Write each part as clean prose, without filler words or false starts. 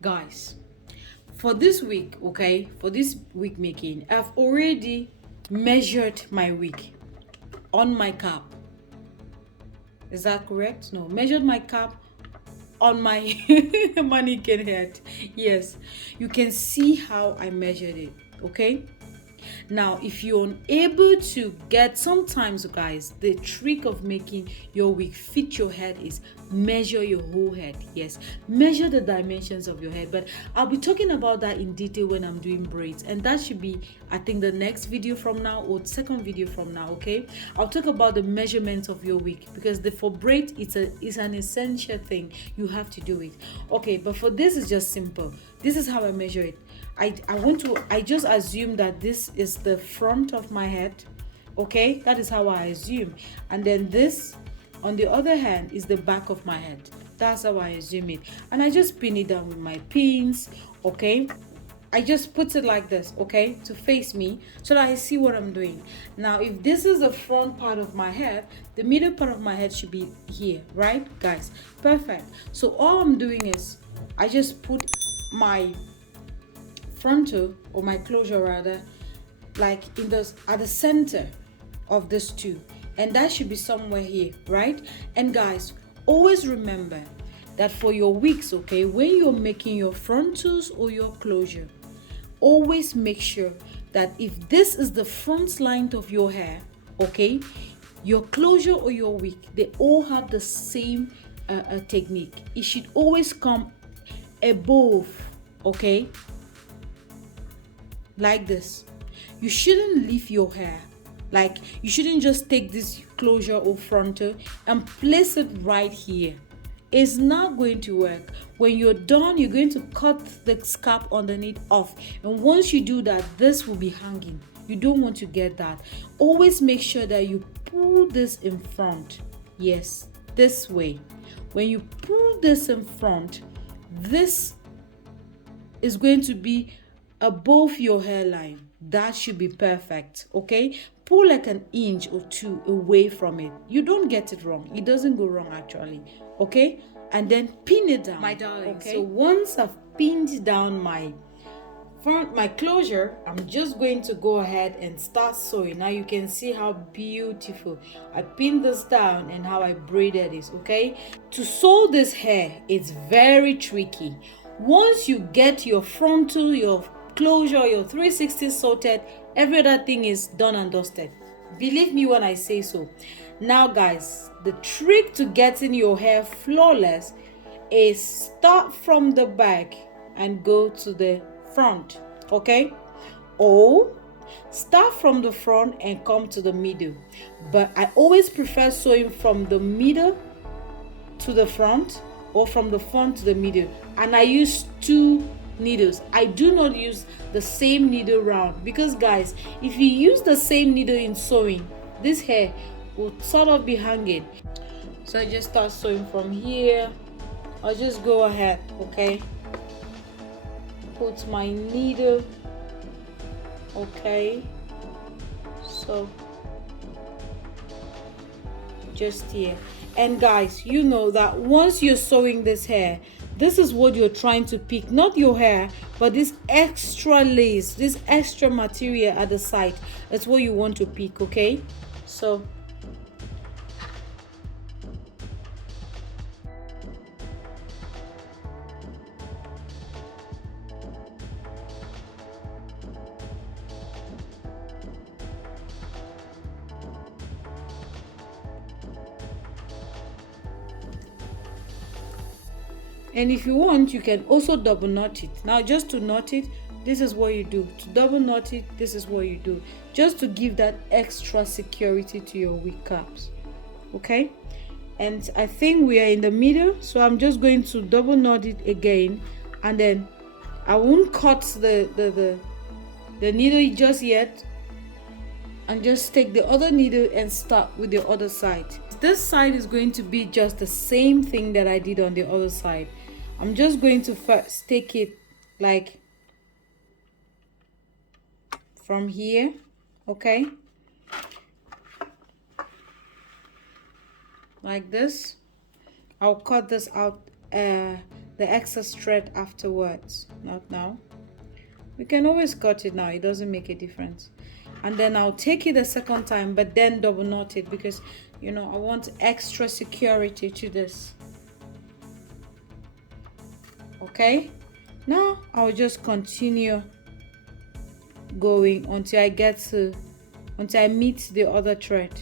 Guys, for this week, okay, for this wig making, I've already measured my wig on my cap. Is that correct? No, measured my cap on my mannequin head. Yes, you can see how I measured it. Okay, now if you're unable to get, sometimes guys, the trick of making your wig fit your head is measure your whole head. Yes, measure the dimensions of your head, but I'll be talking about that in detail when I'm doing braids, and that should be, I think, the next video from now or second video from now. Okay, I'll talk about the measurements of your wig, because for braid it's an essential thing. You have to do it. Okay, but for this is just simple. This is how I measure it. I just assume that this is the front of my head. Okay, that is how I assume. And then this, on the other hand, is the back of my head. That's how I assume it. And I just pin it down with my pins. Okay, I just put it like this, okay, to face me so that I see what I'm doing. Now, if this is the front part of my head, the middle part of my head should be here, right, guys? Perfect. So all I'm doing is I just put my frontal, or my closure rather, like in the at the center of this two, and that should be somewhere here, right? And guys, always remember that for your wigs, okay, when you're making your frontals or your closure, always make sure that if this is the front line of your hair, okay, your closure or your wig, they all have the same technique. It should always come above, okay, like this. You shouldn't leave your hair, like you shouldn't just take this closure or frontal and place it right here. It's not going to work. When you're done, you're going to cut the scalp underneath off, and once you do that, this will be hanging. You don't want to get that. Always make sure that you pull this in front. Yes, this way. When you pull this in front, this is going to be above your hairline. That should be perfect. Okay, pull like an inch or two away from it. You don't get it wrong. It doesn't go wrong actually. Okay, and then pin it down, my darling. Okay, so once I've pinned down my front, my closure, I'm just going to go ahead and start sewing. Now you can see how beautiful I pinned this down and how I braided this. Okay, to sew this hair, it's very tricky. Once you get your frontal, your closure, your 360 sorted, every other thing is done and dusted. Believe me when I say so. Now guys, the trick to getting your hair flawless is start from the back and go to the front. Okay, or start from the front and come to the middle, but I always prefer sewing from the middle to the front or from the front to the middle, and I use two needles. I do not use the same needle round, because guys, if you use the same needle in sewing, this hair will sort of be hanging. So I just start sewing from here. I'll just go ahead, okay, put my needle, okay, so just here. And guys, you know that once you're sewing this hair, this is what you're trying to pick, not your hair, but this extra lace, this extra material at the side. That's what you want to pick. Okay, so and if you want, you can also double knot it. Now just to knot it, this is what you do. To double knot it, this is what you do, just to give that extra security to your wig caps. Okay, and I think we are in the middle, so I'm just going to double knot it again, and then I won't cut the needle just yet, and just take the other needle and start with the other side. This side is going to be just the same thing that I did on the other side. I'm just going to first take it like from here, okay, like this. I'll cut this out the excess thread afterwards. Not now. We can always cut it now, it doesn't make a difference. And then I'll take it a second time, but then double knot it, because I want extra security to this. Okay, now I'll just continue going until I meet the other thread.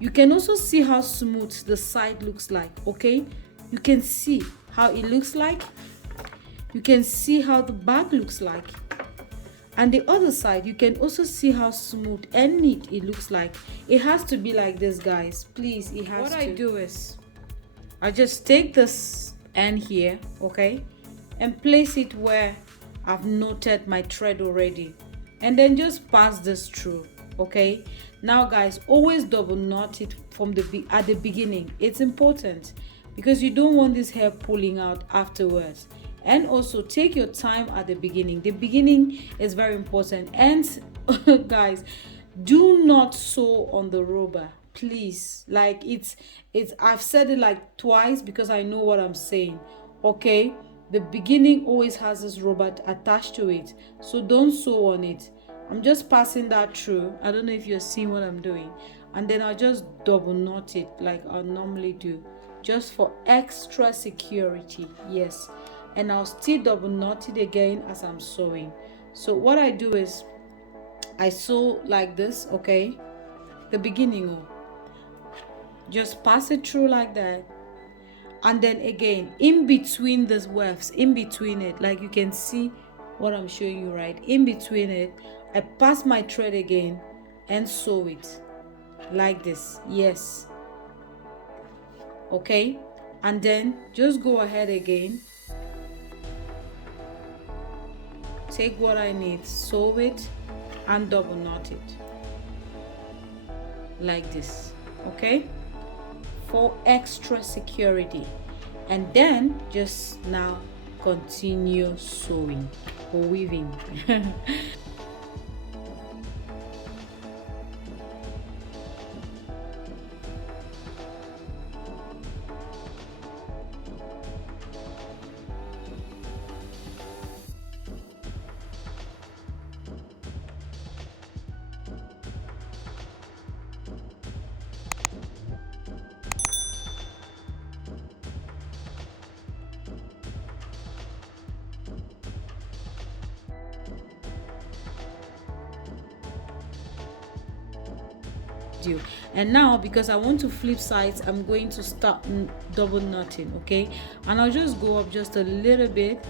You can also see how smooth the side looks like. Okay, you can see how it looks like. You can see how the back looks like, and the other side you can also see how smooth and neat it looks like. It has to be like this, guys, please. It has to. What I do is I just take this end here, okay, and place it where I've knotted my thread already, and then just pass this through. Okay, now guys, always double knot it from at the beginning. It's important because you don't want this hair pulling out afterwards. And also take your time at the beginning. The beginning is very important. And guys, do not sew on the rubber, please. Like it's I've said it like twice because I know what I'm saying. Okay, the beginning always has this rubber attached to it, so don't sew on it. I'm just passing that through. I don't know if you're seeing what I'm doing. And then I'll just double knot it like I normally do, just for extra security. Yes, and I'll still double knot it again as I'm sewing. So what I do is I sew like this, okay, the beginning, just pass it through like that, and then again in between these wefts, in between it, like you can see what I'm showing you, right in between it, I pass my thread again and sew it like this. Yes, okay, and then just go ahead again, take what I need, sew it and double knot it like this, okay, for extra security. And then just now continue sewing or weaving. And now, because I want to flip sides, I'm going to start double knotting, okay, and I'll just go up just a little bit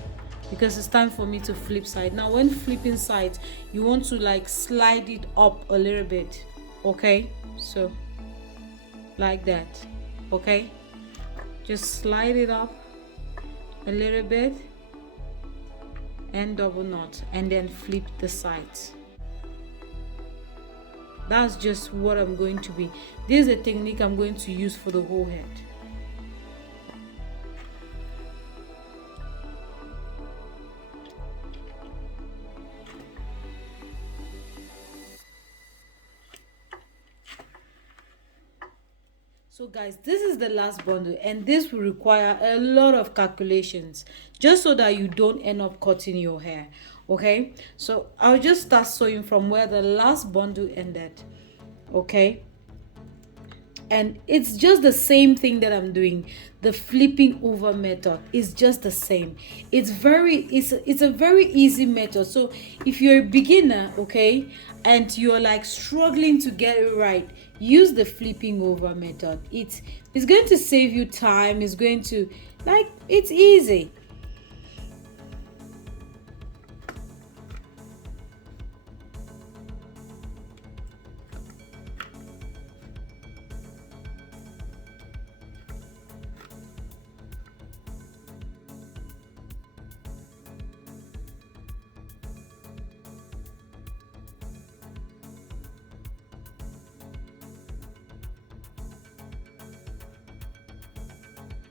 because it's time for me to flip side. Now when flipping sides, you want to like slide it up a little bit, okay, so like that, okay, just slide it up a little bit and double knot, and then flip the sides. That's just what I'm going to be. This is a technique I'm going to use for the whole head. So guys, this is the last bundle, and this will require a lot of calculations just so that you don't end up cutting your hair. Okay, so I'll just start sewing from where the last bundle ended. okay? And it's just the same thing that I'm doing. The flipping over method is just the same. It's a very easy method. So if you're a beginner, okay, and you're like struggling to get it right, use the flipping over method. It's going to save you time. It's going to, like, it's easy.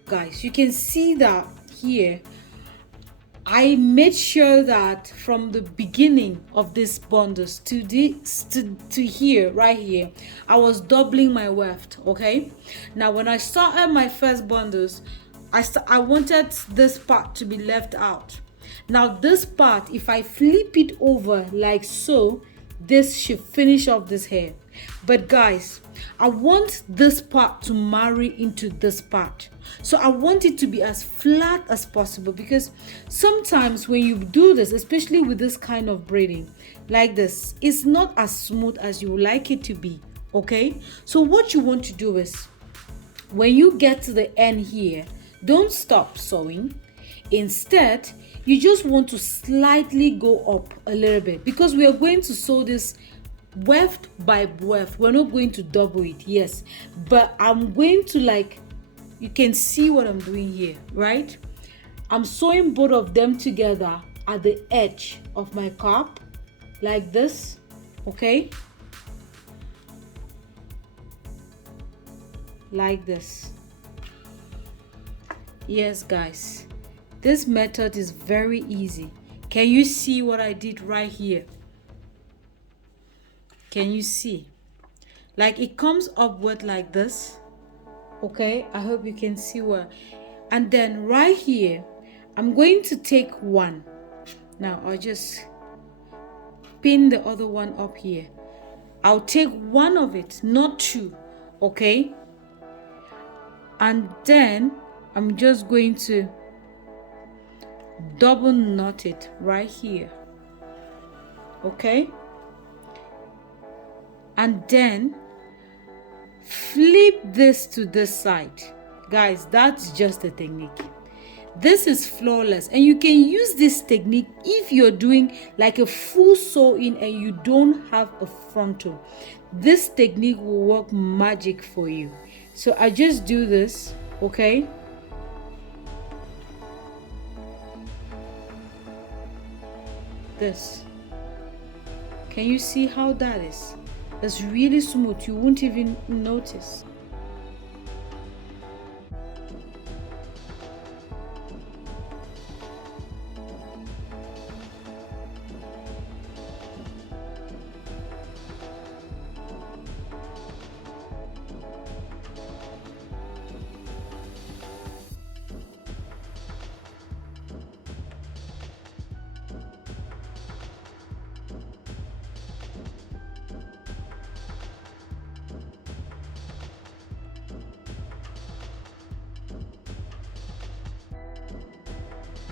Guys, you can see that here I made sure that from the beginning of this bundles to this to here, right here, I was doubling my weft. Okay, now when I started my first bundles, I wanted this part to be left out. Now this part, if I flip it over like so, this should finish off this hair. But guys, I want this part to marry into this part. So I want it to be as flat as possible, because sometimes when you do this, especially with this kind of braiding like this, it's not as smooth as you would like it to be. Okay, so what you want to do is, when you get to the end here, don't stop sewing. Instead, you just want to slightly go up a little bit, because we are going to sew this weft by weft. We're not going to double it, yes, but I'm going to, like, you can see what I'm doing here, right? I'm sewing both of them together at the edge of my cap like this. Okay, like this. Yes guys, this method is very easy. Can you see what I did right here? Can you see? Like, it comes upward like this. Okay, I hope you can see where. And then right here, I'm going to take one. Now I'll just pin the other one up here. I'll take one of it, not two. Okay, and then I'm just going to double knot it right here. Okay, and then flip this to this side. Guys, that's just the technique. This is flawless, and you can use this technique if you're doing like a full sew-in and you don't have a frontal. This technique will work magic for you. So I just do this. Okay, this, can you see how that is? It's really smooth, you won't even notice.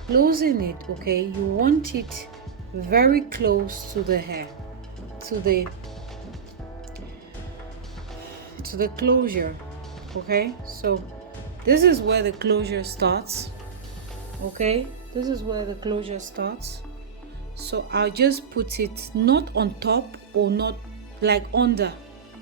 Closing it, okay, you want it very close to the hair, to the closure. Okay, so this is where the closure starts. Okay, this is where the closure starts. So I'll just put it not on top or not like under.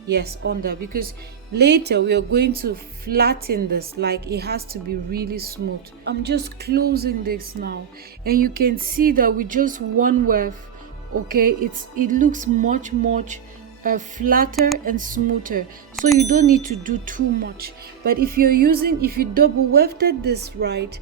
Yes, under, because later we are going to flatten this, like it has to be really smooth. I'm just closing this now, and you can see that with just one weft, okay, it looks much flatter and smoother, so you don't need to do too much. But if you double wefted this right,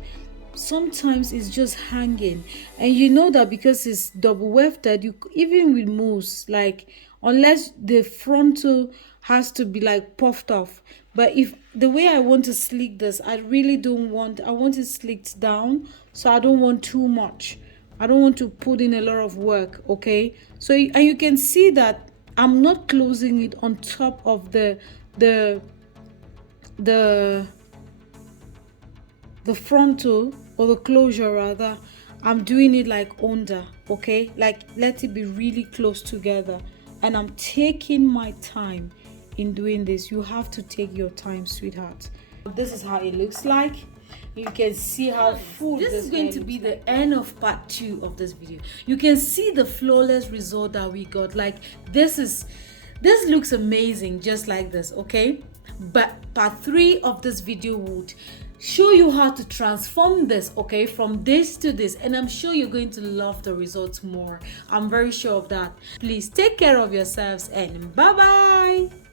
sometimes it's just hanging, and you know that because it's double wefted, you even with moves, like, unless the frontal has to be like puffed off. But if the way I want to slick this, I want it slicked down, so I don't want too much. I don't want to put in a lot of work. Okay, so and you can see that I'm not closing it on top of the the frontal, or the closure rather. I'm doing it like under, okay, like let it be really close together, and I'm taking my time in doing this. You have to take your time, sweetheart. This is how it looks like. You can see how full this is going to be. The end of part 2 of this video. You can see the flawless result that we got. Like this looks amazing just like this, okay? But part 3 of this video would show you how to transform this, okay, from this to this, and I'm sure you're going to love the results more. I'm very sure of that. Please take care of yourselves, and bye bye.